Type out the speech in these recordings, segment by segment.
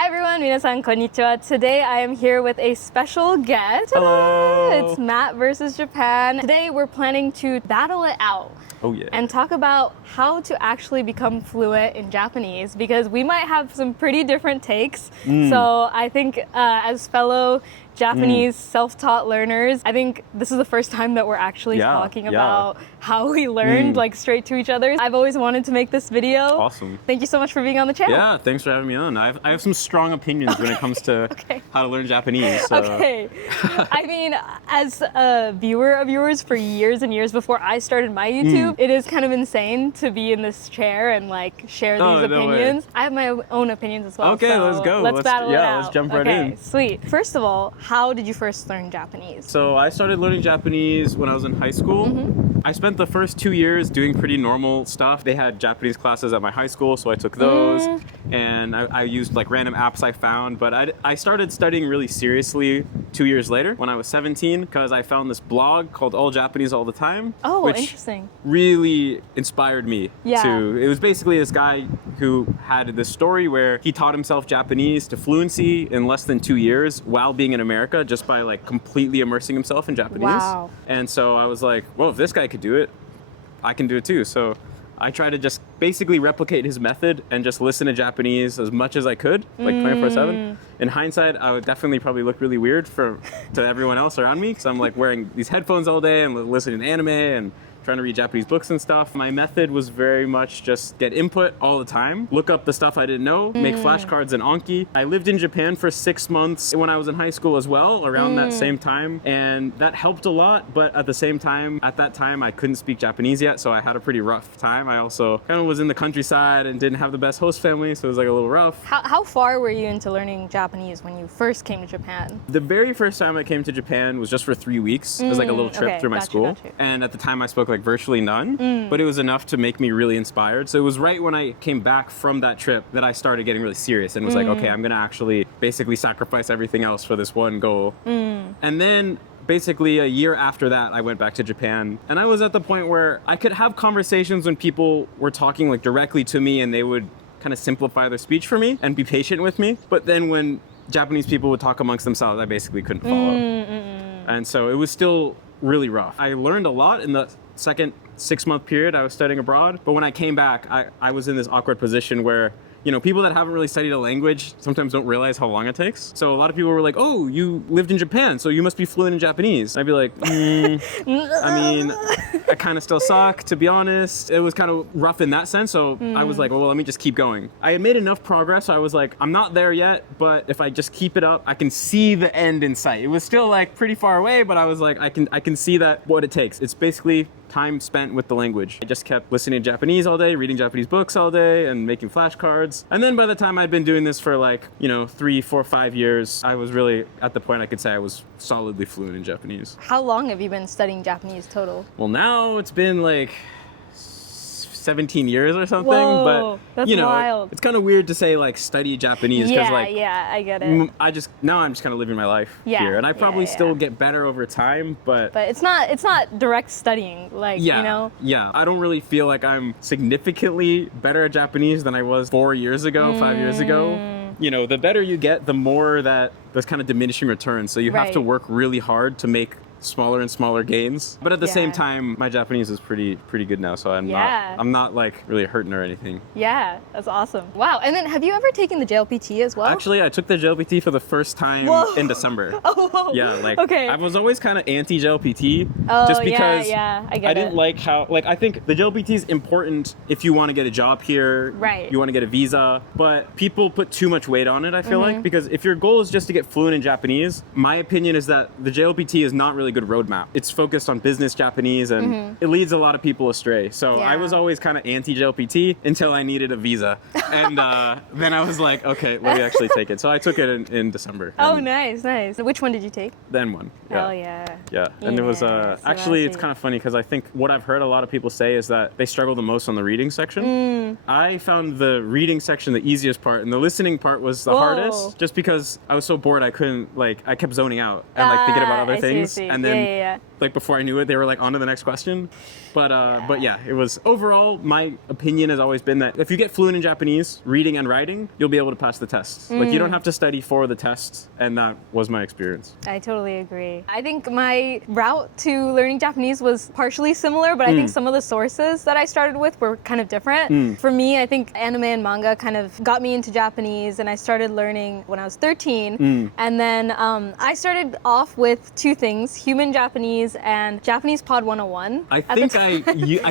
Hi everyone, 皆さんこんにちは. Today I am here with a special guest. Hello. It's Matt versus Japan. Today we're planning to battle it out. Oh yeah. And talk about how to actually become fluent in Japanese because we might have some pretty different takes. So I think as fellow Japanese self-taught learners, I think this is the first time that we're actually talking about how we learned like straight to each other. I've always wanted to make this video. Awesome. Thank you so much for being on the channel. Yeah, thanks for having me on. I have some strong opinions when it comes to how to learn Japanese. So. Okay. I mean, as a viewer of yours for years and years before I started my YouTube, it is kind of insane to be in this chair and like share these opinions. I have my own opinions as well. Okay, so let's go. Let's battle it out. Yeah, let's jump right in. Sweet. First of all, how did you first learn Japanese? So I started learning Japanese when I was in high school. I spent the first 2 years doing pretty normal stuff. They had Japanese classes at my high school, so I took those. And I used like random apps I found. But I started studying really seriously 2 years later when I was 17 because I found this blog called All Japanese All the Time. Oh, which interesting. Really inspired me to. It was basically this guy who had this story where he taught himself Japanese to fluency in less than 2 years while being in America just by like completely immersing himself in Japanese. Wow. And so I was like, well, if this guy could do it, I can do it too. So I tried to just basically replicate his method and just listen to Japanese as much as I could, like 24/7. In hindsight, I would definitely probably look really weird to everyone else around me because I'm like wearing these headphones all day and listening to anime and trying to read Japanese books and stuff. My method was very much just get input all the time, look up the stuff I didn't know, make flashcards and Anki. I lived in Japan for 6 months when I was in high school as well, around that same time, and that helped a lot, but at the same time, at that time, I couldn't speak Japanese yet, so I had a pretty rough time. I also kind of was in the countryside and didn't have the best host family, so it was like a little rough. How far were you into learning Japanese when you first came to Japan? The very first time I came to Japan was just for 3 weeks. It was like a little trip through my school. And at the time I spoke like virtually none, but it was enough to make me really inspired. So it was right when I came back from that trip that I started getting really serious and was like, okay, I'm gonna actually basically sacrifice everything else for this one goal. And then basically a year after that, I went back to Japan, and I was at the point where I could have conversations when people were talking like directly to me and they would kind of simplify their speech for me and be patient with me. But then when Japanese people would talk amongst themselves, I basically couldn't follow. And so it was still really rough. I learned a lot in the second 6-month period I was studying abroad, but when I came back, I was in this awkward position where, you know, people that haven't really studied a language sometimes don't realize how long it takes. So a lot of people were like, oh, you lived in Japan, so you must be fluent in Japanese. I'd be like, I mean, I kind of still suck, to be honest. It was kind of rough in that sense, so I was like, well, let me just keep going. I had made enough progress, so I was like, I'm not there yet, but if I just keep it up, I can see the end in sight. It was still like pretty far away, but I was like, I can see that what it takes. It's basically time spent with the language. I just kept listening to Japanese all day, reading Japanese books all day, and making flashcards. And then by the time I'd been doing this for like, 3, 4, 5 years, I was really at the point I could say I was solidly fluent in Japanese. How long have you been studying Japanese total? Well, now it's been like 17 years or something. Whoa, but that's wild. It's kind of weird to say like study Japanese because I get it. I'm just kind of living my life here, and I probably still get better over time, but it's not direct studying, like Yeah, I don't really feel like I'm significantly better at Japanese than I was 4 years ago, 5 years ago. You know, the better you get, the more that there's kind of diminishing returns. So you have to work really hard to make smaller and smaller gains, but at the same time my Japanese is pretty good now, so I'm not like really hurting or anything. Yeah, that's awesome. Wow. And then have you ever taken the JLPT as well? Actually, I took the JLPT for the first time in December. I was always kind of anti JLPT just because I didn't like how, like, I think the JLPT is important if you want to get a job here, you want to get a visa, but people put too much weight on it, I feel like, because if your goal is just to get fluent in Japanese, my opinion is that the JLPT is not really good roadmap. It's focused on business Japanese, and it leads a lot of people astray. So I was always kind of anti-JLPT until I needed a visa. And then I was like, okay, let me actually take it. So I took it in December. Oh, nice. Which one did you take? The N1. Oh, yeah. And it was, actually, it's kind of funny because I think what I've heard a lot of people say is that they struggle the most on the reading section. I found the reading section the easiest part, and the listening part was the hardest, just because I was so bored I couldn't, like, I kept zoning out and like thinking about other things. And then like before I knew it, they were like on to the next question. But yeah, it was overall, my opinion has always been that if you get fluent in Japanese, reading and writing, you'll be able to pass the tests. Like you don't have to study for the tests. And that was my experience. I totally agree. I think my route to learning Japanese was partially similar, but I think some of the sources that I started with were kind of different. For me, I think anime and manga kind of got me into Japanese, and I started learning when I was 13. And then I started off with two things, Human Japanese and Japanese Pod 101. I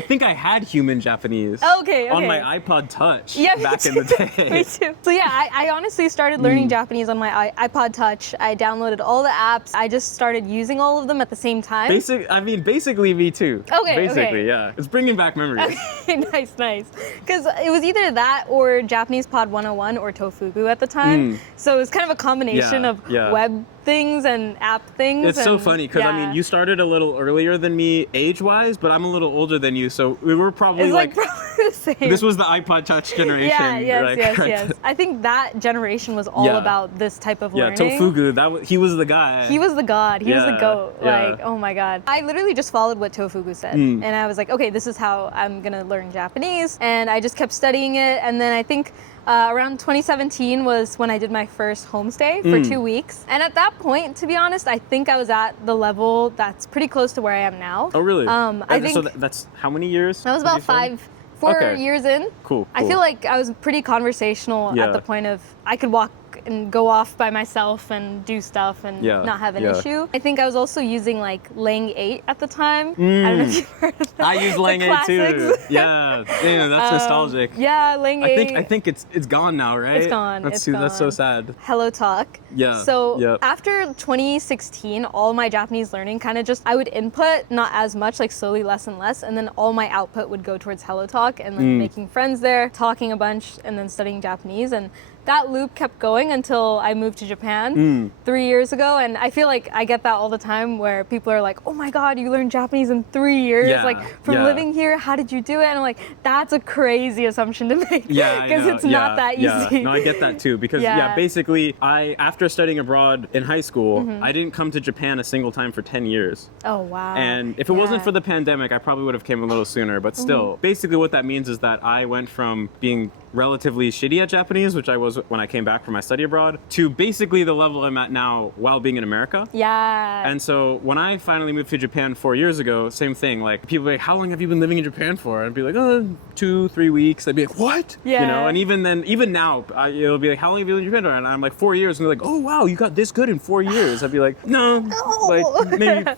think I had Human Japanese on my iPod Touch back in the day. Me too. So yeah, I honestly started learning Japanese on my iPod Touch. I downloaded all the apps. I just started using all of them at the same time. Basically me too. Basically, yeah. It's bringing back memories. Nice. Because it was either that or Japanese Pod 101 or Tofugu at the time. So it was kind of a combination of web things and app things. It's so funny because I mean, you started a little earlier than me age-wise, but I'm a little older than you, so we were probably like probably the same. This was the iPod Touch generation. Yes. I think that generation was all about this type of learning. Yeah, Tofugu, he was the guy. He was the god. He was the goat. Like, oh my god. I literally just followed what Tofugu said, and I was like, okay, this is how I'm gonna learn Japanese, and I just kept studying it, and then I think around 2017 was when I did my first homestay for 2 weeks. And at that point, to be honest, I think I was at the level that's pretty close to where I am now. Oh, really? I think so that's how many years? That was about 4 years in. Cool. I feel like I was pretty conversational at the point of I could walk and go off by myself and do stuff and not have an issue. I think I was also using like Lang 8 at the time. I don't know if you've heard of that. I use Lang 8 too. Yeah, that's nostalgic. Yeah, Lang 8. I think it's gone now, right? It's gone. That's so sad. Hello Talk. Yeah. So after 2016, all my Japanese learning kind of just, I would input not as much, like slowly less and less, and then all my output would go towards Hello Talk and then making friends there, talking a bunch, and then studying Japanese. And that loop kept going until I moved to Japan 3 years ago. And I feel like I get that all the time where people are like, oh my God, you learned Japanese in 3 years. Like from living here, how did you do it? And I'm like, that's a crazy assumption to make. Because it's not that easy. No, I get that too. Because basically after studying abroad in high school, I didn't come to Japan a single time for 10 years. Oh, wow. And if it wasn't for the pandemic, I probably would have came a little sooner. But still, basically what that means is that I went from being relatively shitty at Japanese, which I was when I came back from my study abroad, to basically the level I'm at now while being in America. Yeah. And so when I finally moved to Japan 4 years ago, same thing. Like people were like, how long have you been living in Japan for? I'd be like, 2-3 weeks. I'd be like, what? Yeah. You know, and even now, it'll be like, how long have you lived in Japan for? And I'm like, 4 years. And they're like, oh wow, you got this good in 4 years. I'd be like, no. Like maybe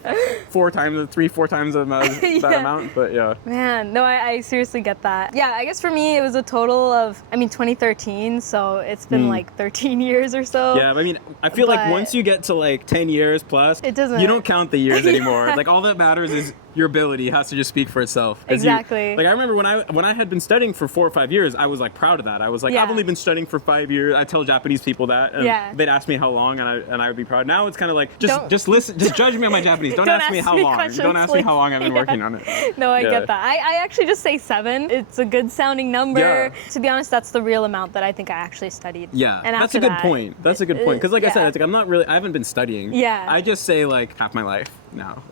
4 times that amount, but yeah. Man, no, I seriously get that. Yeah, I guess for me, it was a total of, 2013, so it's been like 13 years or so. Yeah, I mean, I feel like once you get to like 10 years plus, it doesn't. You don't count the years anymore. Like all that matters is your ability has to just speak for itself. Exactly. Like I remember when I had been studying for 4 or 5 years, I was like proud of that. I was like, I've only been studying for 5 years. I tell Japanese people that, and they'd ask me how long, and I would be proud. Now it's kind of like just listen, just judge me on my Japanese. Don't ask me how long. Don't ask me how long I've been working on it. No, I get that. I actually just say 7. It's a good sounding number. Yeah. To be honest, that's the real amount that I think I actually studied. Yeah, and that's a good point. That's a good point because, like I said, it's like I haven't been studying. Yeah. I just say like half my life now.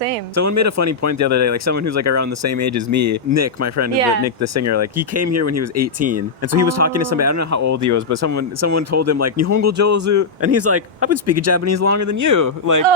Same. Someone made a funny point the other day, like someone who's like around the same age as me, Nick, my friend, Nick the singer, like he came here when he was 18, and so he was talking to somebody, I don't know how old he was, but someone told him like Nihongo Jozu, and he's like, I've been speaking Japanese longer than you, like.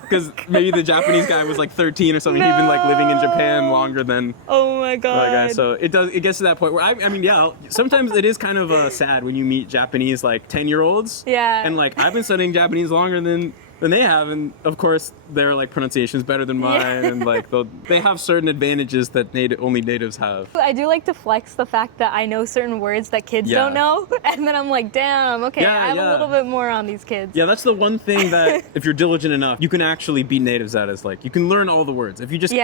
Because maybe the Japanese guy was like 13 or something. He'd been like living in Japan longer than. Oh my God. So it gets to that point where I mean, sometimes it is kind of sad when you meet Japanese like 10-year-olds. Yeah. And like I've been studying Japanese longer than they have, and of course their like pronunciation's better than mine, and like they have certain advantages that only natives have. I do like to flex the fact that I know certain words that kids don't know, and then I'm like, damn, okay, I have a little bit more on these kids. Yeah, that's the one thing that if you're diligent enough, you can actually beat natives at, is like you can learn all the words if you just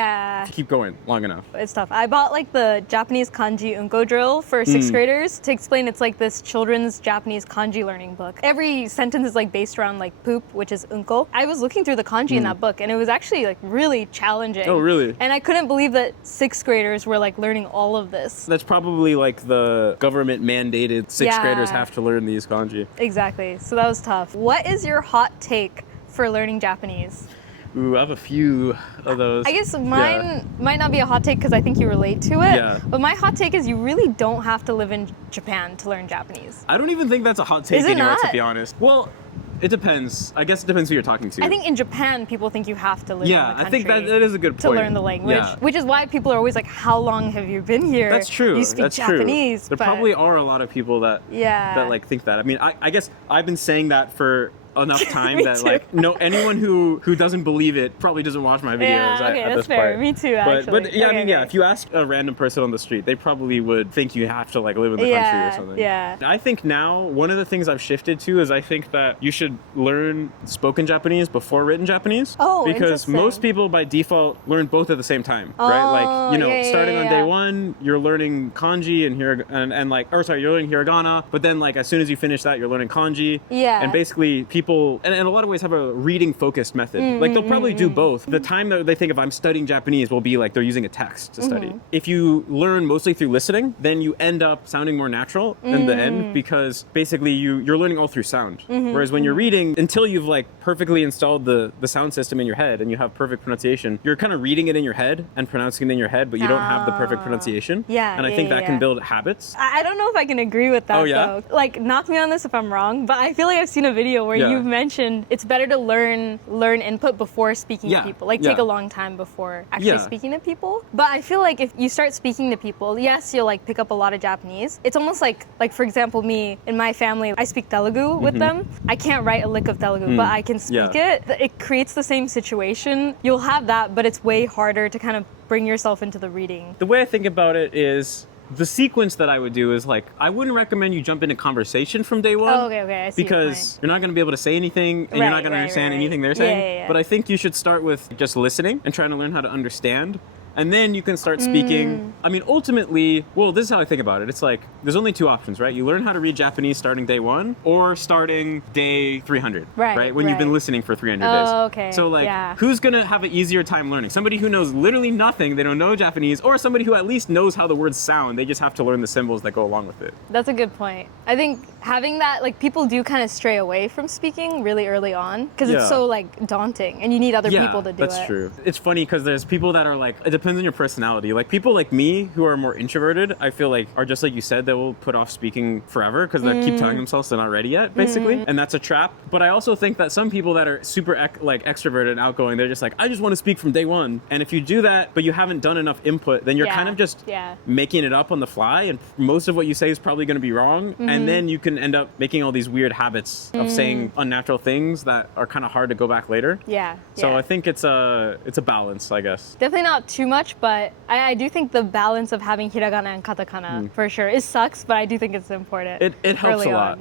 keep going long enough. It's tough. I bought like the Japanese kanji unko drill for 6th graders to explain. It's like this children's Japanese kanji learning book. Every sentence is like based around like poop, which is unko. I was looking through the kanji in that book, and it was actually like really challenging. Oh, really? And I couldn't believe that 6th graders were like learning all of this. That's probably like the government mandated 6th graders have to learn these kanji. Exactly. So that was tough. What is your hot take for learning Japanese? Ooh, I have a few of those. I guess mine might not be a hot take because I think you relate to it. Yeah. But my hot take is you really don't have to live in Japan to learn Japanese. I don't even think that's a hot take Is it anymore, not? to be honest. Well, it depends. I guess it depends who you're talking to. I think in Japan, people think you have to live in the country. I think that is a good point. To learn the language, which is why people are always like, how long have you been here? That's true. You speak That's Japanese. True. There probably are a lot of people that like think that. I mean, I guess I've been saying that for enough time that too. like anyone who doesn't believe it probably doesn't watch my videos. Yeah, okay, at that's this fair. part. Me too, actually. But yeah, I mean, if you ask a random person on the street, they probably would think you have to like live in the country or something. Yeah. I think now one of the things I've shifted to is I think that you should learn spoken Japanese before written Japanese. Oh, because interesting. most people by default learn both at the same time, Oh, right? Like starting on day yeah. one, you're learning kanji and you're learning hiragana, but then like as soon as you finish that, you're learning kanji. Yeah. And basically people, and in a lot of ways have a reading focused method. Like they'll probably do both. The time that they think if I'm studying Japanese will be like they're using a text to study. If you learn mostly through listening, then you end up sounding more natural in the end because basically you're learning all through sound. Whereas when you're reading, until you've like perfectly installed the sound system in your head and you have perfect pronunciation, you're kind of reading it in your head and pronouncing it in your head, but you don't have the perfect pronunciation. Yeah, And I think that can build habits. I don't know if I can agree with that, though. Like, knock me on this if I'm wrong, but I feel like I've seen a video where you've mentioned it's better to learn input before speaking to people. Like, take a long time before actually speaking to people. But I feel like if you start speaking to people, yes, you'll like pick up a lot of Japanese. It's almost like for example, me, in my family, I speak Telugu with them. I can't write a lick of Telugu, but I can speak it. It creates the same situation. You'll have that, but it's way harder to kind of bring yourself into the reading. The way I think about it is the sequence that I would do is like, I wouldn't recommend you jump into conversation from day one. Oh, okay, I see because you're not going to be able to say anything and you're not going to understand anything they're saying. Yeah. But I think you should start with just listening and trying to learn how to understand. And then you can start speaking. I mean, ultimately, well, this is how I think about it. It's like, there's only two options, right? You learn how to read Japanese starting day one or starting day 300, right? When you've been listening for 300 days. Oh, okay. So like, who's gonna have an easier time learning? Somebody who knows literally nothing, they don't know Japanese, or somebody who at least knows how the words sound, they just have to learn the symbols that go along with it. That's a good point. I think having that, like, people do kind of stray away from speaking really early on because it's so like daunting and you need other people to do it. That's true. It's funny because there's people that are like, it depends on your personality. Like people like me who are more introverted, I feel like are just like you said, they will put off speaking forever because they keep telling themselves they're not ready yet, basically. And that's a trap. But I also think that some people that are super extroverted and outgoing, they're just like, I just want to speak from day one. And if you do that, but you haven't done enough input, then you're kind of just making it up on the fly. And most of what you say is probably going to be wrong. And then you can end up making all these weird habits of saying unnatural things that are kind of hard to go back later. So I think it's a balance, I guess. Definitely not too much, but I do think the balance of having hiragana and katakana for sure. It sucks, but I do think it's important. It helps a lot.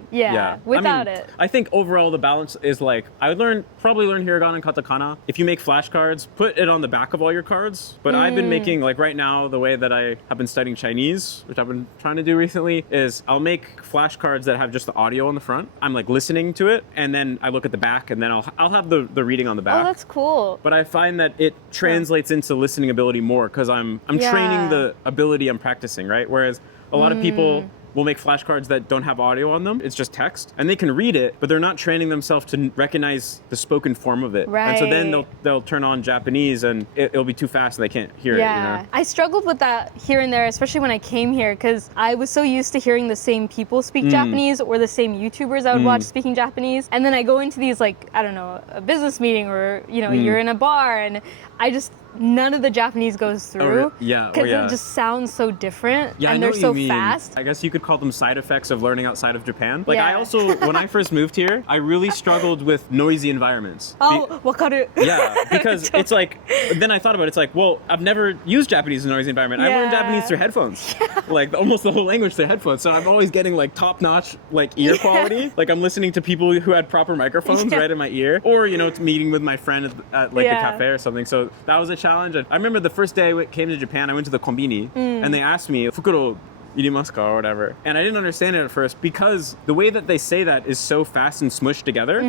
Without it. I think overall the balance is like, I would probably learn hiragana and katakana. If you make flashcards, put it on the back of all your cards. But I've been making, like right now, the way that I have been studying Chinese, which I've been trying to do recently, is I'll make flashcards that have just the audio on the front. I'm like listening to it, and then I look at the back, and then I'll have the reading on the back. Oh, that's cool. But I find that it translates into listening ability more because I'm training the ability I'm practicing, right? Whereas a lot of people will make flashcards that don't have audio on them. It's just text, and they can read it, but they're not training themselves to recognize the spoken form of it. And so then they'll turn on Japanese, and it'll be too fast, and they can't hear it. You know? I struggled with that here and there, especially when I came here, because I was so used to hearing the same people speak Japanese or the same YouTubers I would watch speaking Japanese, and then I go into these, like, I don't know, a business meeting or, you know, you're in a bar, and none of the Japanese goes through because it just sounds so different and they're so fast. I guess you could call them side effects of learning outside of Japan. Like I also, when I first moved here, I really struggled with noisy environments. Wakaru. Because it's like, then I thought about it, it's like, well, I've never used Japanese in a noisy environment. I learned Japanese through headphones. Like almost the whole language through headphones. So I'm always getting like top-notch like ear quality. Like I'm listening to people who had proper microphones right in my ear. Or, you know, meeting with my friend at like a cafe or something. So that was a challenge. I remember the first day I came to Japan, I went to the konbini and they asked me, "Fukuro, irimasu ka or whatever. And I didn't understand it at first because the way that they say that is so fast and smushed together.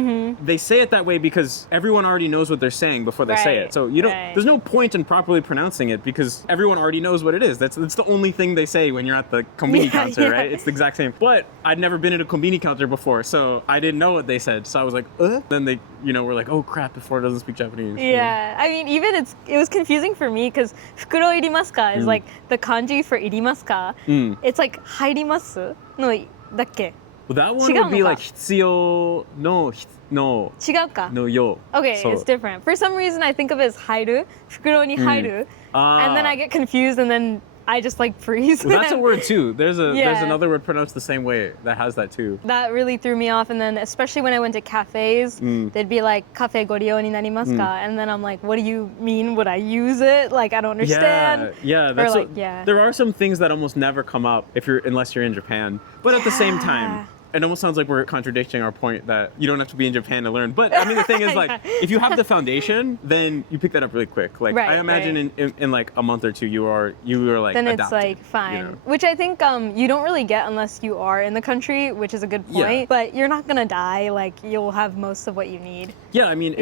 They say it that way because everyone already knows what they're saying before they say it. So you don't. There's no point in properly pronouncing it because everyone already knows what it is. That's the only thing they say when you're at the konbini counter, right? It's the exact same. But I'd never been at a konbini counter before, so I didn't know what they said. So I was like, Then they, were like, oh crap, before doesn't speak Japanese. Yeah, I mean, even it was confusing for me because fukuro irimasu ka is like the kanji for irimasu ka. It's like hairimasu no dakke. Well, that one would be like hitsuyo no 違うか no yo. Okay, it's different. For some reason, I think of it as hairu, fukuro ni hairu, and then I get confused and then I just like freeze. Well, that's a word too. There's another word pronounced the same way that has that too. That really threw me off, and then especially when I went to cafes, they'd be like "cafe go ryo ni narimasu ka," and then I'm like, "What do you mean? Would I use it? Like I don't understand." There are some things that almost never come up unless you're in Japan, but at the same time. It almost sounds like we're contradicting our point that you don't have to be in Japan to learn. But I mean, the thing is, like, if you have the foundation, then you pick that up really quick. Like, I imagine in like a month or two, you are like then adapted, it's like fine, which I think you don't really get unless you are in the country, which is a good point. Yeah. But you're not gonna die. Like, you'll have most of what you need. Yeah, I mean,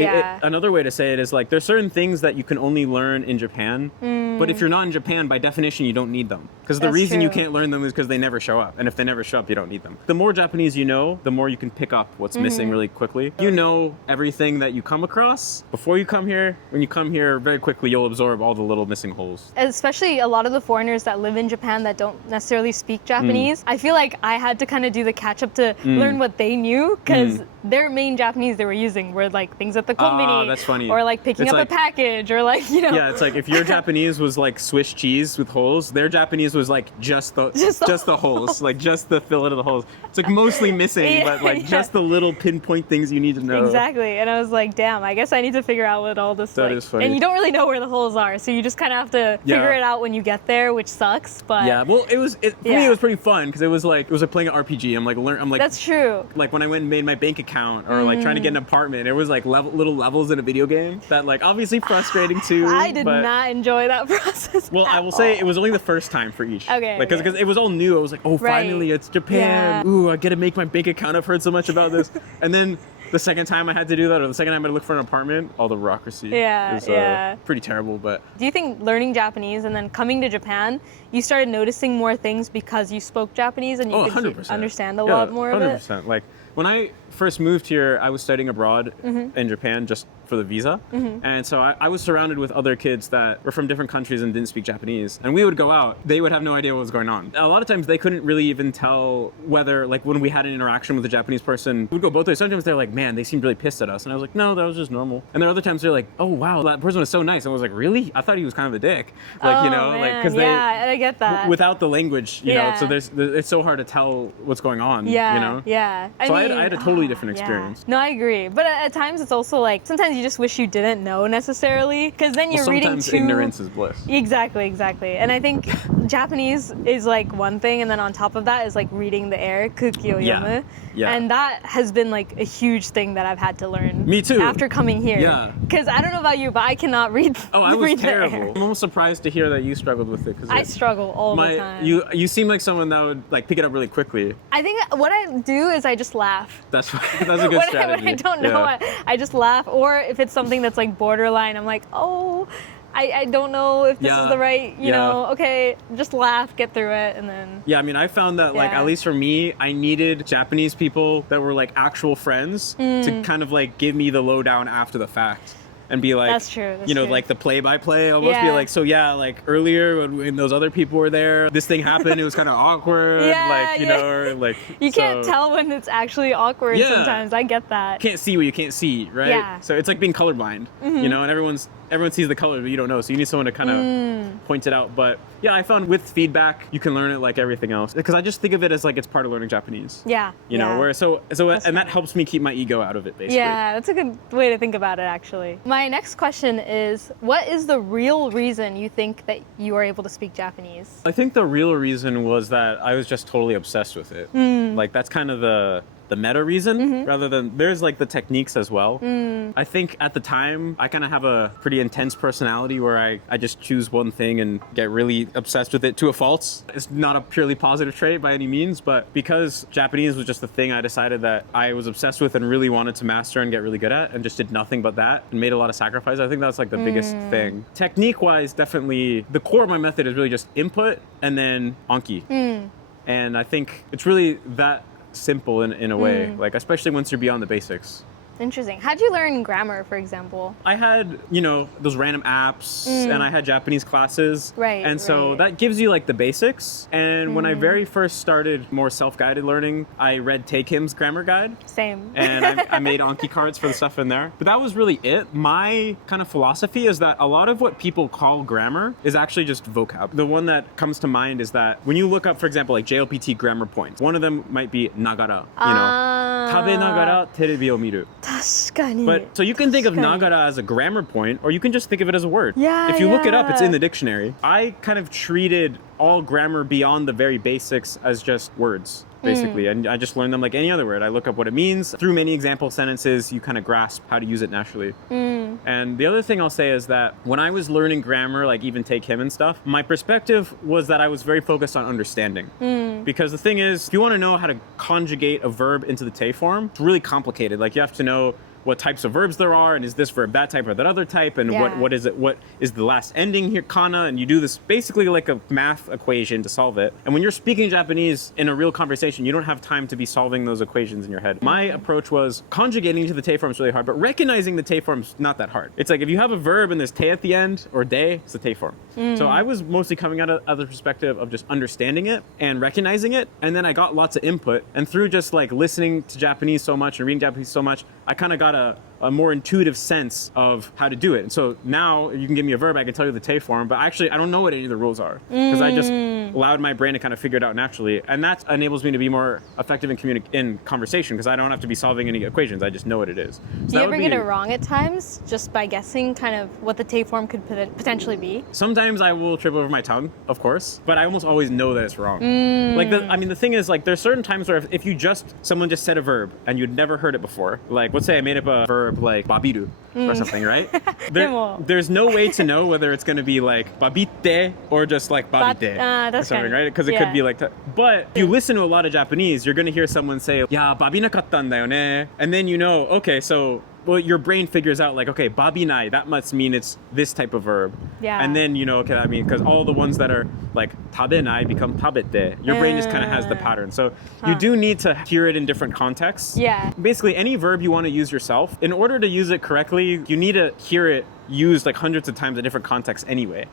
another way to say it is like there's certain things that you can only learn in Japan, but if you're not in Japan, by definition, you don't need them. Because the reason you can't learn them is because they never show up, and if they never show up, you don't need them. The more Japanese you know, the more you can pick up what's missing really quickly. You know everything that you come across before you come here. When you come here, very quickly you'll absorb all the little missing holes. Especially a lot of the foreigners that live in Japan that don't necessarily speak Japanese. I feel like I had to kind of do the catch up to learn what they knew because their main Japanese they were using were like things at the konbini. That's funny. Or like picking up a package or like, Yeah, it's like if your Japanese was like Swiss cheese with holes, their Japanese was like just the holes, like just the fillet of the holes. It's like mostly missing, but like just the little pinpoint things you need to know. Exactly. And I was like, damn, I guess I need to figure out what all this is funny. And you don't really know where the holes are, so you just kind of have to figure it out when you get there, which sucks. But yeah, well, for me it was pretty fun because it was like playing an RPG. I'm like that's true. Like when I went and made my bank account or like trying to get an apartment, it was like little levels in a video game that like obviously frustrating too. I did not enjoy that process. Well, I will say it was only the first time for each. Okay. Like because it was all new. I was like, oh, finally it's Japan. Yeah. Ooh, I get to make my bank account. I've heard so much about this. And then the second time I had to do that, or the second time I had to look for an apartment, all the bureaucracy is pretty terrible. But do you think learning Japanese and then coming to Japan, you started noticing more things because you spoke Japanese and you could understand a lot more of it? 100%. Like when I first moved here, I was studying abroad in Japan just for the visa. And so I was surrounded with other kids that were from different countries and didn't speak Japanese. And we would go out, they would have no idea what was going on. A lot of times they couldn't really even tell whether, like when we had an interaction with a Japanese person, we'd go both ways. Sometimes they're like, man, they seemed really pissed at us. And I was like, no, that was just normal. And then other times they're like, oh wow, that person was so nice. And I was like, really? I thought he was kind of a dick. Like, like, cause I get that. Without the language, you know, so it's so hard to tell what's going on, you know? Yeah. So I had a totally different experience. No, I agree. But at times it's also like, sometimes you just wish you didn't know necessarily, because then you're reading sometimes ignorance is bliss. Exactly. And I think Japanese is like one thing, and then on top of that is like reading the air, kuki o yomu. Yeah. And that has been like a huge thing that I've had to learn. Me too. After coming here. Yeah. Because I don't know about you, but I cannot read. Oh, I was terrible. I'm almost surprised to hear that you struggled with it. I struggle all the time. You seem like someone that would like pick it up really quickly. I think what I do is I just laugh. That's a good strategy. When I don't know, I just laugh. Or if it's something that's like borderline, I'm like, oh, I don't know if this is the right, you know, okay, just laugh, get through it, and then... Yeah, I mean, I found that, like, at least for me, I needed Japanese people that were, like, actual friends to kind of, like, give me the lowdown after the fact. And be like, that's true. Like the play-by-play, almost be like, so like earlier when those other people were there, this thing happened, it was kind of awkward, or like... You can't tell when it's actually awkward sometimes, I get that. Can't see what you can't see, right? Yeah. So it's like being colorblind, you know, and everyone sees the color, but you don't know, so you need someone to kind of point it out. But yeah, I found with feedback, you can learn it like everything else. Because I just think of it as like it's part of learning Japanese. Yeah. You know, where and that helps me keep my ego out of it, basically. Yeah, that's a good way to think about it, actually. My next question is, what is the real reason you think that you are able to speak Japanese? I think the real reason was that I was just totally obsessed with it. Like that's kind of the the meta reason rather than there's like the techniques as well. I think at the time I kind of have a pretty intense personality where I just choose one thing and get really obsessed with it to a fault. It's not a purely positive trait by any means, but because Japanese was just the thing I decided that I was obsessed with and really wanted to master and get really good at, and just did nothing but that and made a lot of sacrifice. I think that's like the biggest thing. Technique wise, definitely the core of my method is really just input and then Anki. And I think it's really that simple in a way, like especially once you're beyond the basics. Interesting. How'd you learn grammar, for example? I had, those random apps and I had Japanese classes. Right. And so that gives you like the basics. And when I very first started more self-guided learning, I read Taekim's grammar guide. Same. And I made Anki cards for the stuff in there. But that was really it. My kind of philosophy is that a lot of what people call grammar is actually just vocab. The one that comes to mind is that when you look up, for example, like JLPT grammar points, one of them might be nagara, tabe nagara terebi o miru. But so you can think of nagara as a grammar point, or you can just think of it as a word. Yeah. If you look it up, it's in the dictionary. I kind of treated all grammar beyond the very basics as just words, basically. And I just learned them like any other word. I look up what it means. Through many example sentences, you kind of grasp how to use it naturally. And the other thing I'll say is that when I was learning grammar, like even take him and stuff, my perspective was that I was very focused on understanding. Because the thing is, if you want to know how to conjugate a verb into the te form, it's really complicated. Like you have to know what types of verbs there are, and is this verb that type or that other type, and what is it, what is the last ending here, kana, and you do this basically like a math equation to solve it. And when you're speaking Japanese in a real conversation, you don't have time to be solving those equations in your head. My approach was conjugating to the te form is really hard, but recognizing the te form is not that hard. It's like if you have a verb and there's te at the end, or de, it's the te form. So I was mostly coming out of the perspective of just understanding it and recognizing it, and then I got lots of input, and through just like listening to Japanese so much and reading Japanese so much, I kind of got a more intuitive sense of how to do it. And so now you can give me a verb, I can tell you the te form, but actually I don't know what any of the rules are because I just allowed my brain to kind of figure it out naturally. And that enables me to be more effective in conversation because I don't have to be solving any equations. I just know what it is. So do you ever get it wrong at times just by guessing kind of what the te form could potentially be? Sometimes I will trip over my tongue, of course, but I almost always know that it's wrong. Like, the thing is, like, there's certain times where if someone just said a verb and you'd never heard it before, like, let's say I made up a verb like babiru or something, right? There's no way to know whether it's going to be like babite or just like babite or something, right? Because it could be like that. But if you listen to a lot of Japanese, you're going to hear someone say, "Ya, babinakatta da yo ne," and then you know, okay, so. Well, your brain figures out like, okay, babinai, that must mean it's this type of verb. Yeah. And then, okay, I mean, because all the ones that are like tabenai become tabete. Your brain just kind of has the pattern. So you do need to hear it in different contexts. Yeah. Basically, any verb you want to use yourself, in order to use it correctly, you need to hear it used like hundreds of times in different contexts anyway.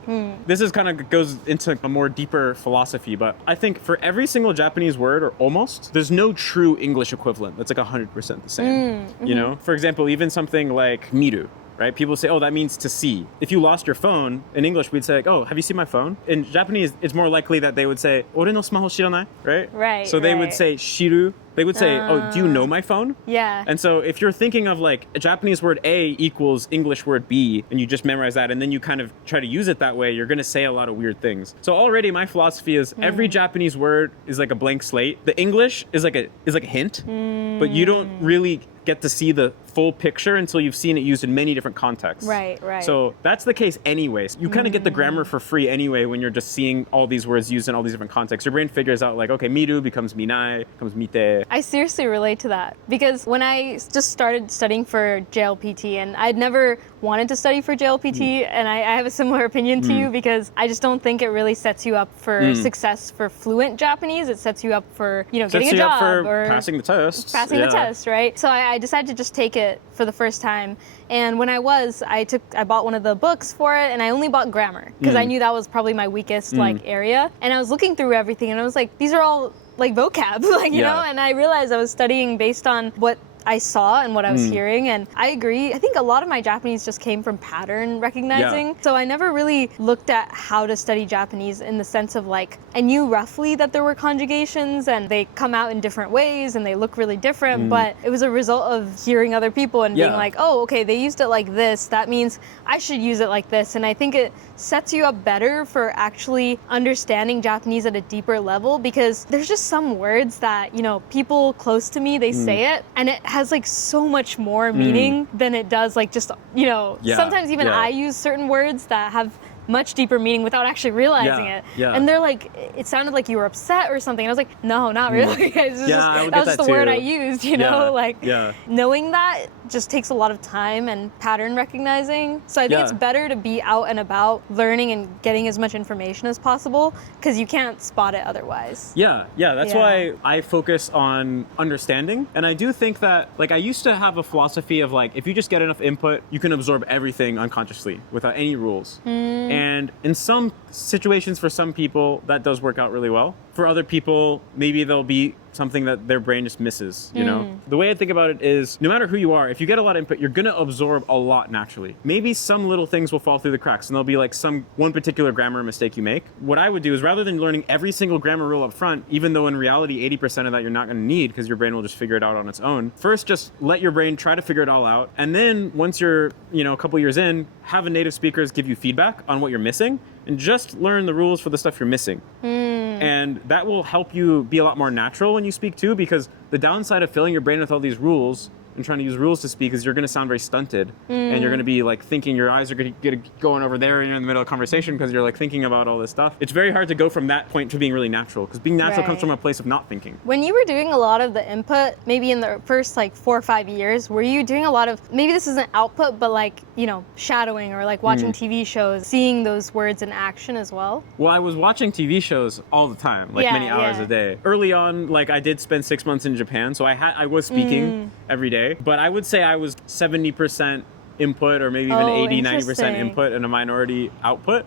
This is kind of goes into a more deeper philosophy, but I think for every single Japanese word, or almost, there's no true English equivalent that's like 100% the same. You know, for example, even something like miru, right? People say, oh, that means to see. If you lost your phone, in English, we'd say, like, oh, have you seen my phone? In Japanese, it's more likely that they would say, ore no smaho shiranai, right? Right. So they would say shiru. They would say, oh, do you know my phone? Yeah. And so if you're thinking of like a Japanese word A equals English word B, and you just memorize that, and then you kind of try to use it that way, you're going to say a lot of weird things. So already my philosophy is every Japanese word is like a blank slate. The English is like a hint, but you don't really get to see the full picture until you've seen it used in many different contexts. Right, right. So that's the case anyways. You kind of get the grammar for free anyway when you're just seeing all these words used in all these different contexts. Your brain figures out like, okay, miru becomes minai, becomes mite. I seriously relate to that because when I just started studying for JLPT, and I'd never wanted to study for JLPT, and I have a similar opinion to you because I just don't think it really sets you up for success for fluent Japanese. It sets you up for, getting a job or passing the test. Passing the test, right? So I decided to just take it for the first time. And when I bought one of the books for it, and I only bought grammar because I knew that was probably my weakest area. And I was looking through everything, and I was like, these are all like vocab, you know, and I realized I was studying based on what I saw and what I was hearing. And I agree. I think a lot of my Japanese just came from pattern recognizing. Yeah. So I never really looked at how to study Japanese in the sense of like, I knew roughly that there were conjugations and they come out in different ways and they look really different, but it was a result of hearing other people and being like, oh, okay, they used it like this. That means I should use it like this. And I think it sets you up better for actually understanding Japanese at a deeper level, because there's just some words that, you know, people close to me, they say it and it has like so much more meaning than it does like just, you know, sometimes even I use certain words that have much deeper meaning without actually realizing it. And they're like, it sounded like you were upset or something. And I was like, no, not really. It's just, that was just the word I used, you know, like knowing that just takes a lot of time and pattern recognizing. So I think it's better to be out and about learning and getting as much information as possible, because you can't spot it otherwise. That's why I focus on understanding. And I do think that, like, I used to have a philosophy of like, if you just get enough input, you can absorb everything unconsciously without any rules. And in some situations, for some people, that does work out really well. For other people, maybe there'll be something that their brain just misses, you know? The way I think about it is, no matter who you are, if you get a lot of input, you're gonna absorb a lot naturally. Maybe some little things will fall through the cracks and there'll be like one particular grammar mistake you make. What I would do is, rather than learning every single grammar rule up front, even though in reality 80% of that you're not gonna need because your brain will just figure it out on its own, first just let your brain try to figure it all out. And then once you're, you know, a couple years in, have a native speakers give you feedback on what you're missing, and just learn the rules for the stuff you're missing. And that will help you be a lot more natural when you speak too, because the downside of filling your brain with all these rules and trying to use rules to speak is you're going to sound very stunted, and you're going to be like thinking your eyes are going to get going over there and you're in the middle of a conversation because you're like thinking about all this stuff. It's very hard to go from that point to being really natural, because being natural comes from a place of not thinking. When you were doing a lot of the input, maybe in the first like 4 or 5 years, were you doing a lot of, maybe this isn't output, but like, you know, shadowing or like watching TV shows, seeing those words in action as well? Well, I was watching TV shows all the time, like many hours a day. Early on, like I did spend 6 months in Japan, so I was speaking every day, but I would say I was 70% input, or maybe even 80-90% input and a minority output.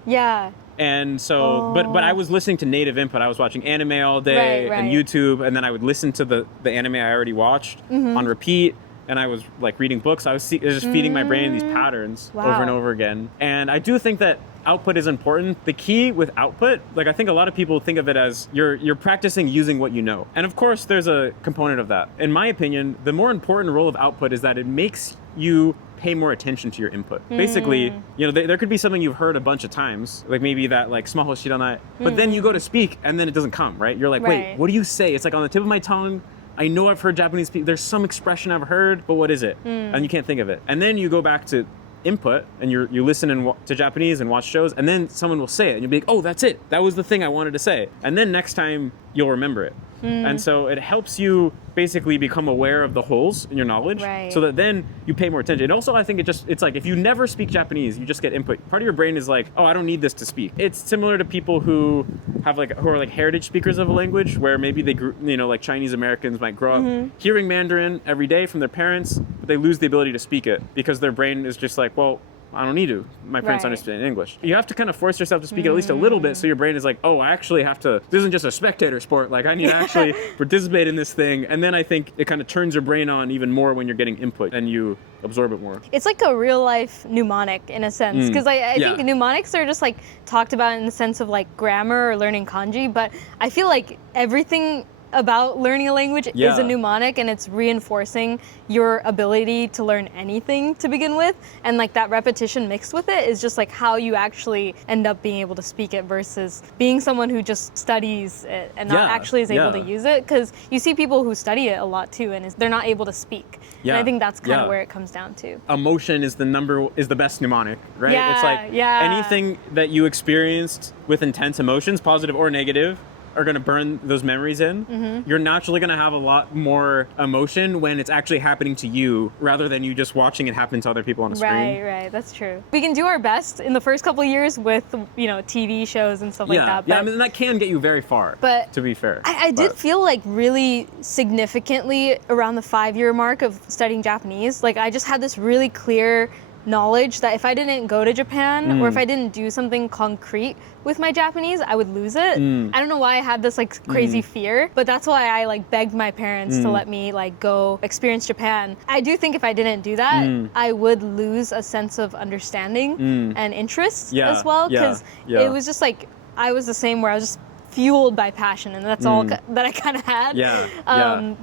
And so, but I was listening to native input. I was watching anime all day and YouTube, and then I would listen to the anime I already watched on repeat. And I was like reading books. I was just feeding my brain these patterns over and over again. And I do think that output is important. The key with output, like I think a lot of people think of it as you're practicing using what you know. And of course there's a component of that. In my opinion, the more important role of output is that it makes you pay more attention to your input. Basically, you know, there could be something you've heard a bunch of times, like maybe that like smaho shiranai, but then you go to speak and then it doesn't come, right? You're like, wait, what do you say? It's like on the tip of my tongue. I know I've heard Japanese people, there's some expression I've heard, but what is it? And you can't think of it. And then you go back to input and you listen to Japanese and watch shows, and then someone will say it and you'll be like, oh, that's it. That was the thing I wanted to say. And then next time you'll remember it. And so it helps you basically become aware of the holes in your knowledge, so that then you pay more attention. And also I think it's like if you never speak Japanese, you just get input. Part of your brain is like, oh, I don't need this to speak. It's similar to people who are like heritage speakers of a language, where maybe they grew, you know, like Chinese Americans might grow up hearing Mandarin every day from their parents, but they lose the ability to speak it because their brain is just like, well, I don't need to. My parents understand English. You have to kind of force yourself to speak at least a little bit, so your brain is like, oh, I actually have to, this isn't just a spectator sport, like I need to actually participate in this thing. And then I think it kind of turns your brain on even more when you're getting input and you absorb it more. It's like a real life mnemonic in a sense, because I think mnemonics are just like talked about in the sense of like grammar or learning kanji, but I feel like everything about learning a language is a mnemonic, and it's reinforcing your ability to learn anything to begin with, and like that repetition mixed with it is just like how you actually end up being able to speak it versus being someone who just studies it and not actually is able to use it, because you see people who study it a lot too and they're not able to speak, and I think that's kind of where it comes down to. Emotion is the best mnemonic, right? It's like anything that you experienced with intense emotions, positive or negative, are going to burn those memories in. You're naturally going to have a lot more emotion when it's actually happening to you rather than you just watching it happen to other people on a screen. Right, that's true. We can do our best in the first couple of years with, you know, TV shows and stuff like that. But, I mean, that can get you very far, but to be fair. I did feel like really significantly around the 5-year mark of studying Japanese, like I just had this really clear knowledge that if I didn't go to Japan or if I didn't do something concrete with my Japanese, I would lose it. I don't know why I had this like crazy fear, but that's why I like begged my parents to let me like go experience Japan. I do think if I didn't do that, I would lose a sense of understanding and interest as well, because it was just like I was the same where I was just fueled by passion, and that's all that I kind of had.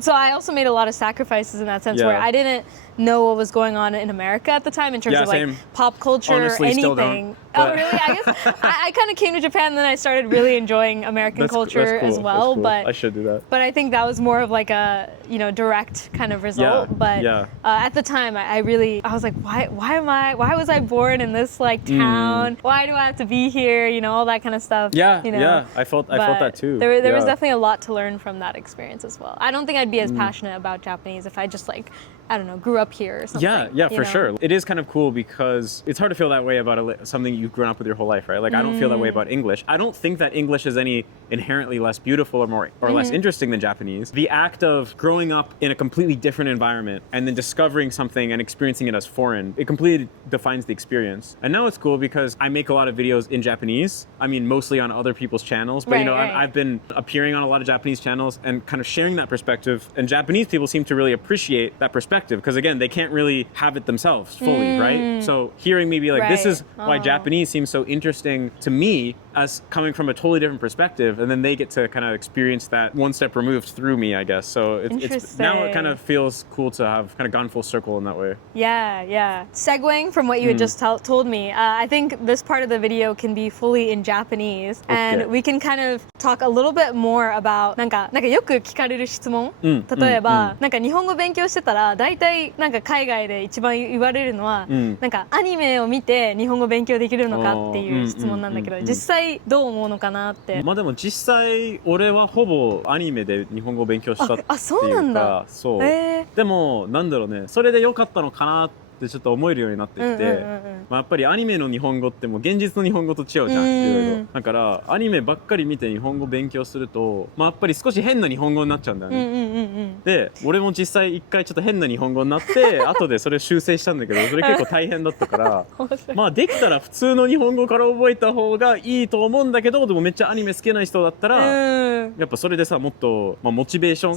So I also made a lot of sacrifices in that sense where I didn't know what was going on in America at the time in terms of like pop culture Honestly, or anything. Still don't, oh really? I guess I kind of came to Japan and then I started really enjoying American culture cool. as well. Cool. But I should do that. But I think that was more of like a direct kind of result. But at the time I was like, why was I born in this like town? Why do I have to be here? All that kind of stuff. I felt that too. There was definitely a lot to learn from that experience as well. I don't think I'd be as passionate about Japanese if I just like, I don't know, grew up here or something. Yeah, for sure. It is kind of cool because it's hard to feel that way about something you've grown up with your whole life, right? Like I don't feel that way about English. I don't think that English is any inherently less beautiful or less interesting than Japanese. The act of growing up in a completely different environment and then discovering something and experiencing it as foreign, it completely defines the experience. And now it's cool because I make a lot of videos in Japanese. I mean, mostly on other people's channels, but I've been appearing on a lot of Japanese channels and kind of sharing that perspective. And Japanese people seem to really appreciate that perspective because again, they can't really have it themselves fully, right? So hearing me be like, this is why Japanese seems so interesting to me as coming from a totally different perspective, and then they get to kind of experience that one step removed through me, I guess. So it's now it kind of feels cool to have kind of gone full circle in that way. Yeah. Segueing from what you had just told me, I think this part of the video can be fully in Japanese, and we can kind of talk a little bit more about なんかよく聞かれる質問、例えば、なんか日本語勉強してたら大体なんか海外で一番言われるのは、なんかアニメを見て日本語勉強できるのかっていう質問なんだけど、実際どう思うのかなって。まあでも実際俺はほぼアニメで日本語を勉強したっていうか、そうなんだ。そう。でもなんだろうね、それで良かったのかなってちょっと思えるようになってきて、まあやっぱりアニメの日本語ってもう現実の日本語と違うじゃん、いろいろ。だからアニメばっかり見て日本語勉強すると、まあやっぱり少し変な日本語になっちゃうんだよね。で、俺も実際一回ちょっと変な日本語になって、後でそれ修正したんだけど、それ結構大変だったから、まあできたら普通の日本語から覚えた方がいいと思うんだけど、でもめっちゃアニメ好きな人だったら、やっぱそれでさ、もっと、まあ、モチベーション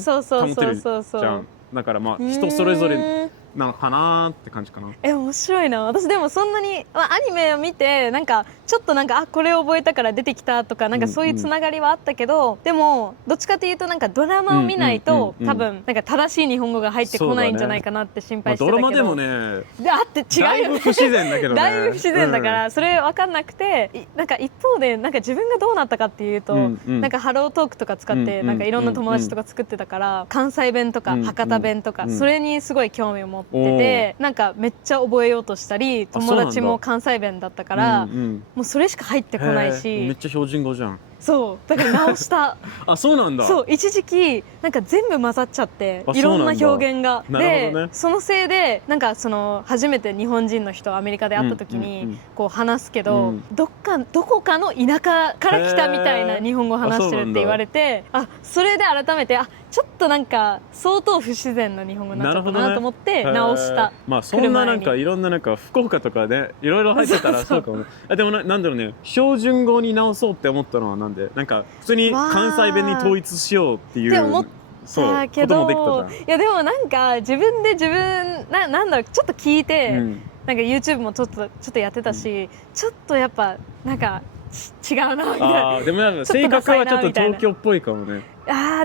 保てるじゃん。だからまあ人それぞれなのかなって感じかな。面白いな。私でもそんなに、アニメを見てなんかちょっとなんかこれを覚えたから出てきたとかなんかそういうつながりはあったけど、でもどっちかというとなんかドラマを見ないと多分なんか正しい日本語が入ってこないんじゃないかなって心配してたけど、ドラマでもね、って違うよね。だいぶ不自然だけどね。だいぶ不自然だからそれ分かんなくて、なんか一方でなんか自分がどうなったかっていうと、なんかハロートークとか使ってなんかいろんな友達とか作ってたから、関西弁とか博多弁とかそれにすごい興味を持ってて、なんかめっちゃ覚えようとしたり、友達も関西弁だったから、もうそれしか入ってこないし、めっちゃ標準語じゃん。そうだから直したあ、そうなんだ。そう一時期なんか全部混ざっちゃっていろんな表現がで、そのせいでなんかその初めて日本人の人アメリカで会った時にこう話すけど、どこかの田舎から来たみたいな日本語を話してるって言われて、それで改めてちょっとなんか相当不自然な日本語になっちゃったなと思って直した。まあそんななんかいろんななんか福岡とかねいろいろ入ってたらそうかもね。でもなんだろうね、標準語に直そうって思ったのはなんで、なんか普通に関西弁に統一しようっていう。だけどいやでもなんか自分なんだろうちょっと聞いて、なんか YouTube もちょっとやってたし、ちょっとやっぱなんか違うなみたいな。でもなんか性格はちょっと東京っぽいかもね。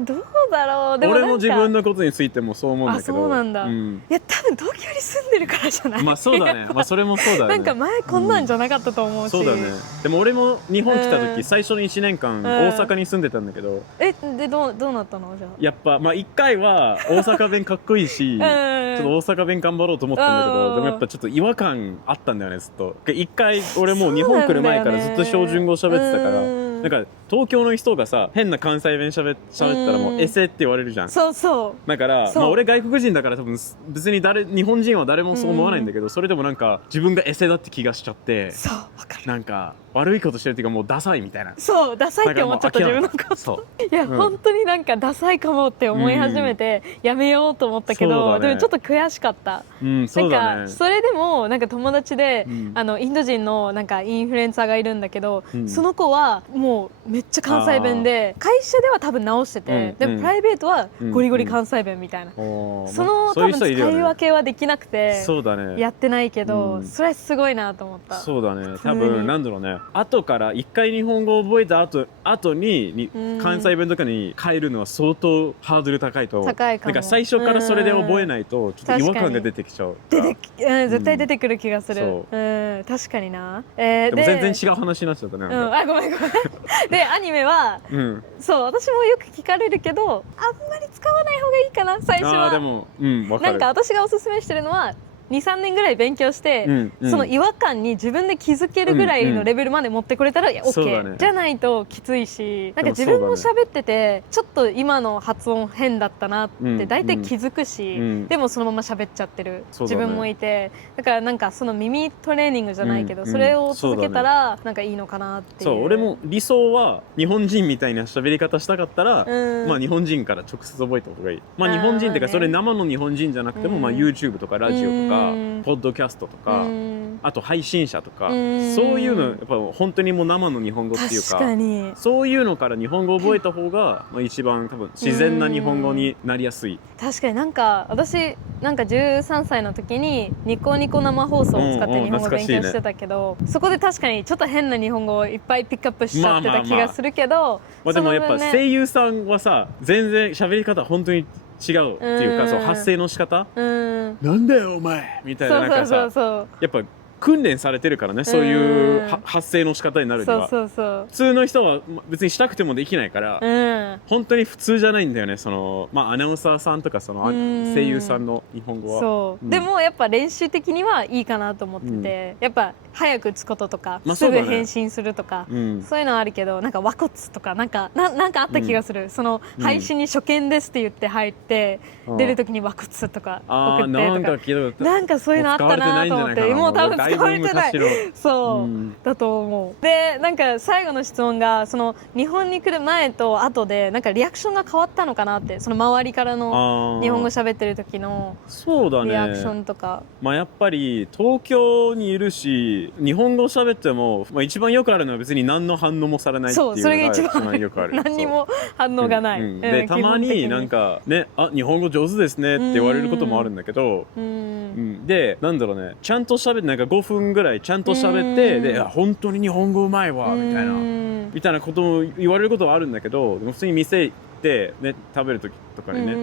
どうだろう。でも俺も自分のことについてもそう思うんだけど。そうなんだ。いや多分東京に住んでるからじゃない。まあそうだね。まあそれもそうだね。なんか前こんなんじゃなかったと思うし。そうだね。でも俺も日本来た時最初の1年間大阪に住んでたんだけど。でどうなったのじゃあ。やっぱまあ1回は大阪弁かっこいいし、ちょっと大阪弁頑張ろうと思ったんだけど、でもやっぱちょっと違和感あったんだよねずっと。1回俺もう日本来る前からずっと標準語喋ってたから。なんか東京の人がさ変な関西弁喋ったらもうエセって言われるじゃん。そうそう。だから、まあ、俺外国人だから多分別に日本人は誰もそう思わないんだけど、それでもなんか自分がエセだって気がしちゃって、そう、わかる。なんか悪いことしてるっていうかもうダサいみたいな。そう、ダサいって思っちゃった自分のこと。そう。いや、本当になんかダサいかもって思い始めてやめようと思ったけど、でもちょっと悔しかった。そうだね。なんかそれでもなんか友達で、インド人のなんかインフルエンサーがいるんだけど、その子はもうめっちゃ関西弁で、会社では多分直してて、でもプライベートはゴリゴリ関西弁みたいな。その多分使い分けはできなくてやってないけど、それはすごいなと思った。そうだね。多分なんだろうね。後から一回日本語を覚えた後に関西弁とかに変えるのは相当ハードル高いと。高いかも。なんか最初からそれで覚えないとちょっと違和感が出てきちゃう。絶対出てくる気がする。確かにな。でも全然違う話になっちゃったね。あ、ごめん。でアニメは、そう私もよく聞かれるけど、あんまり使わない方がいいかな最初は。でもわかる。なんか私がおすすめしてるのは2、3年ぐらい勉強して、その違和感に自分で気づけるぐらいのレベルまで持ってこれたら OK、じゃないときついし、なんか自分も喋っててちょっと今の発音変だったなって大体気づくし、でもそのまま喋っちゃってる自分もいて、だからなんかその耳トレーニングじゃないけど、それを続けたらなんかいいのかなっていう。そう、俺も理想は日本人みたいな喋り方したかったら、まあ日本人から直接覚えた方がいい。まあ日本人っていうかそれ生の日本人じゃなくても、まあ YouTube とかラジオとかポッドキャストとか、あと配信者とか、そういうのやっぱ本当にもう生の日本語っていうか、そういうのから日本語を覚えた方が一番多分自然な日本語になりやすい。確かになんか私なんか13歳の時にニコニコ生放送を使って日本語勉強してたけど、そこで確かにちょっと変な日本語をいっぱいピックアップしちゃってた気がするけど、でもやっぱ声優さんはさ全然喋り方本当に違うっていうか、そう発声の仕方、なんだよお前みたいな、なんかさやっぱ訓練されてるからね、そういう発声の仕方になるには。普通の人は別にしたくてもできないから、本当に普通じゃないんだよね。そのまあアナウンサーさんとかその声優さんの日本語は。そう、でもやっぱ練習的にはいいかなと思ってて、やっぱ早く打つこととか、すぐ返信するとか、そういうのはあるけど、なんか和骨とかなんかあった気がする。その配信に初見ですって言って入って出る時に和骨とか送ってとか、なんかそういうのあったなと思って、もう多分使われてない。そうだと思う。でなんか最後の質問が、その日本に来る前と後でなんかリアクションが変わったのかなって、その周りからの日本語喋ってる時のリアクションとか。まあやっぱり東京にいるし日本語喋っても、まあ、一番よくあるのは別に何の反応もされないっていうのがそれが一番よくある。何にも反応がない。でたまになんかね、あ日本語上手ですねって言われることもあるんだけど、でなんだろうね、ちゃんと喋ってなんか5分ぐらいちゃんと喋って、で本当に日本語うまいわみたいなことも言われることはあるんだけど、でも普通に店行ってね食べる時とかにね、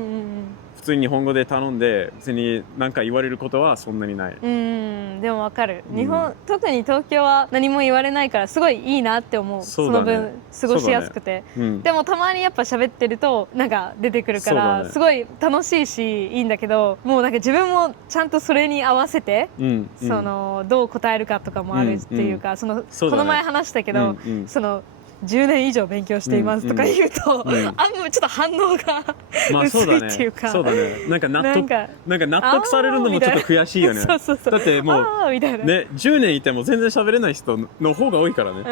普通に日本語で頼んで別に何か言われることはそんなにない。でもわかる。特に東京は何も言われないからすごいいいなって思う。その分過ごしやすくて、でもたまにやっぱ喋ってるとなんか出てくるからすごい楽しいしいいんだけど、もうなんか自分もちゃんとそれに合わせて、そのどう答えるかとかもあるっていうか、この前話したけど、その10年以上勉強していますとか言うと、あんまちょっと反応が薄いっていうか、そうだね、なんか納得されるのもちょっと悔しいよね。だってもうね10年いても全然喋れない人の方が多いからね、本当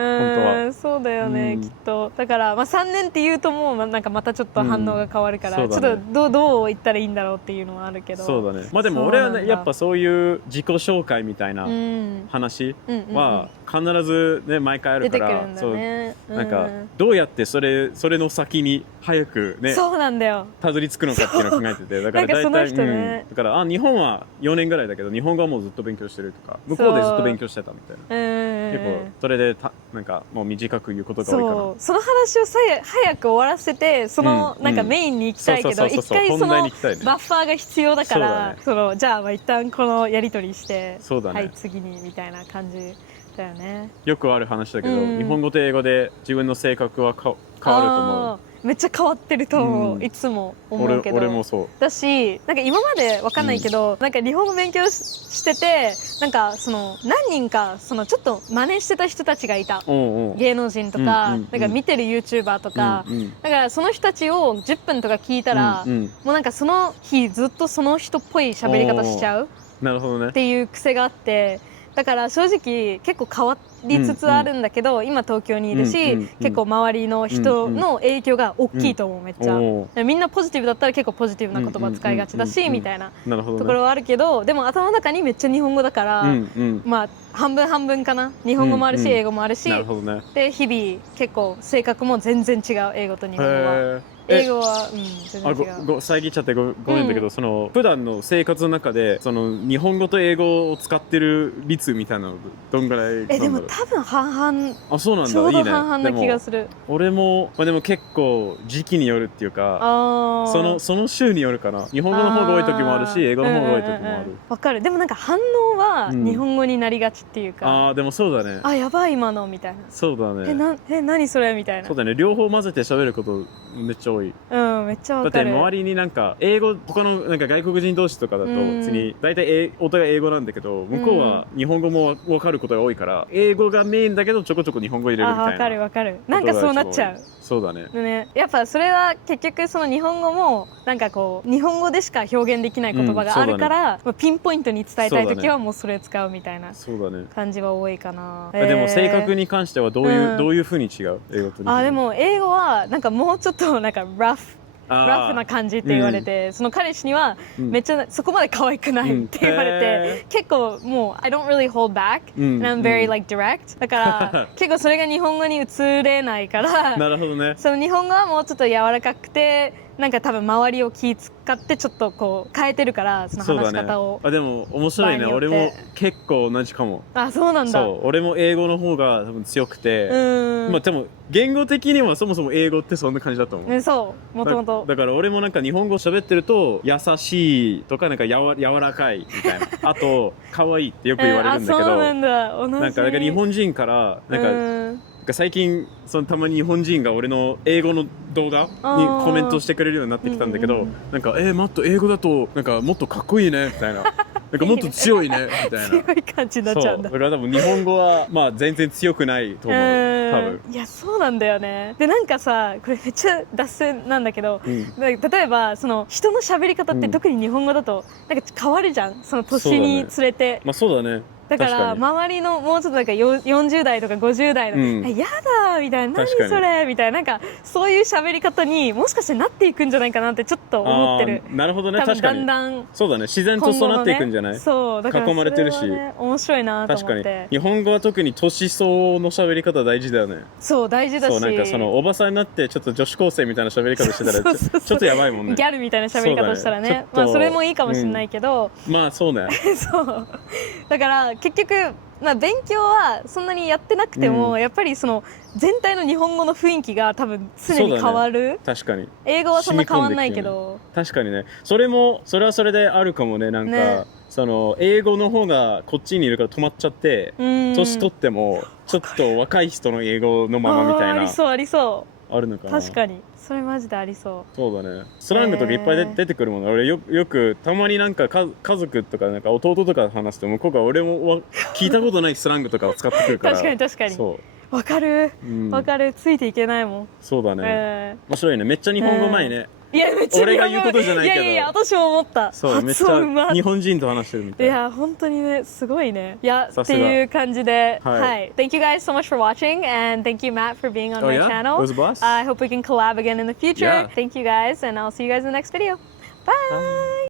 は。そうだよね、きっと。だからまあ3年って言うともうなんかまたちょっと反応が変わるから、ちょっとどう言ったらいいんだろうっていうのはあるけど。そうだね。まあでも俺はねやっぱそういう自己紹介みたいな話は必ずね毎回あるから、なんかどうやってそれの先に早くねたどり着くのかっていうのを考えてて、だから大体だから日本は4年ぐらいだけど日本語はもうずっと勉強してるとか、向こうでずっと勉強してたみたいな、結構それでなんかもう短く言うことが多いかな。その話を早く終わらせて、そのなんかメインに行きたいけど、一回そのバッファーが必要だから、じゃあ一旦このやり取りして、はい次にみたいな感じだよね。よくある話だけど、日本語と英語で自分の性格は変わると思う。めっちゃ変わってると思う、いつも思うけど。俺もそうだし、なんか今までわかんないけど、なんか日本語勉強してて、なんかその何人かそのちょっと真似してた人たちがいた。芸能人とか、なんか見てる YouTuber とか、だからその人たちを10分とか聞いたら、もうなんかその日ずっとその人っぽい喋り方しちゃうっていう癖があって、だから正直結構変わりつつあるんだけど、今東京にいるし、結構周りの人の影響が大きいと思う、めっちゃ。みんなポジティブだったら結構ポジティブな言葉使いがちだし、みたいなところはあるけど、でも頭の中にめっちゃ日本語だから、まあ半分半分かな。日本語もあるし、英語もあるし、で日々結構性格も全然違う、英語と日本語は。英語は、全然違う。遮っちゃってごめんだけど、その普段の生活の中でその日本語と英語を使ってる率みたいなのどんぐらい？でも多分半々。あ、そうなんだ。ちょうど半々な気がする。俺もでも結構時期によるっていうか、その週によるかな。日本語の方が多い時もあるし、英語の方が多い時もある。わかる。でもなんか反応は日本語になりがちっていうか。でもそうだね。あ、やばい今のみたいな。そうだね。何それみたいな。そうだね。両方混ぜて喋ることめっちゃ多い。めっちゃわかる。だって周りになんか英語、他のなんか外国人同士とかだと別に大体お互い英語なんだけど、向こうは日本語も分かることが多いから英語がメインだけどちょこちょこ日本語入れるみたいな。わかるわかる。なんかそうなっちゃう。そうだね。やっぱそれは結局その日本語もなんかこう日本語でしか表現できない言葉があるから、ピンポイントに伝えたい時はもうそれ使うみたいな感じは多いかな。でも性格に関してはどういう風に違う？英語と日本語。でも英語はなんかもうちょっとなんかラフな感じって言われて、その彼氏にはめっちゃそこまで可愛くないって言われて、結構もう I don't really hold back and I'm very like direct だから結構それが日本語に移れないからなるほどね。その日本語はもうちょっと柔らかくてなんか多分周りを気使ってちょっとこう変えてるからその話し方を。でも面白いね。俺も結構同じかも。そうなんだ。そう、俺も英語の方が多分強くて、でも言語的にはそもそも英語ってそんな感じだと思う。そうもともとだから俺もなんか日本語喋ってると優しいとかなんか柔らかいみたいなあと可愛いってよく言われるんだけど、そうなんだ。同じ。なんか日本人からなんか最近たまに日本人が俺の英語の動画にコメントしてくれるようになってきたんだけど、なんかもっと英語だとなんかもっとかっこいいねみたいななんかもっと強いねみたいな強い感じになっちゃうんだ。だから多分日本語はまあ全然強くないと思う。多分いやそうなんだよね。でなんかさこれめっちゃ脱線なんだけど、例えばその人の喋り方って特に日本語だとなんか変わるじゃん、その年につれて。そうだね。だから周りのもうちょっとなんか40代とか50代の「やだ」みたいな「何それ」みたいな、なんかそういう喋り方にもしかしてなっていくんじゃないかなってちょっと思ってる。なるほどね。確かにだんだんそうだね。自然とそうなっていくんじゃない？そうだから囲まれてるし面白いなと思って。確かに日本語は特に年相応の喋り方大事だよね。そう大事だし、なんかそのおばさんになってちょっと女子高生みたいな喋り方してたらちょっとやばいもんね。ギャルみたいな喋り方したらね、まあそれもいいかもしれないけど、まあそうね。そうだから結局勉強はそんなにやってなくても、やっぱりその全体の日本語の雰囲気が多分常に変わる。確かに英語はそんな変わんないけど、確かにね。それはそれであるかもね。なんかその英語の方がこっちにいるから止まっちゃって、年取ってもちょっと若い人の英語のままみたいな。ありそうありそう。あるのかな。確かにそれマジでありそう。そうだね。スラングとかいっぱい出てくるもんね。俺よくたまになんか家族とかなんか弟とか話して向こうが俺も聞いたことないスラングとかを使ってくるから確かにわかる、ついていけないもん。そうだね、面白いね。めっちゃ日本語うまいね。いやめっちゃ俺が言うことじゃないけど、いや私も思った。そうめっちゃ日本人と話してるみたい。いや本当にねすごいね。いやっていう感じで、はい。Thank you guys so much for watching and thank you Matt for being on my channel. It was a blast. I hope we can collab again in the future. Thank you guys and I'll see you guys in the next video. Bye.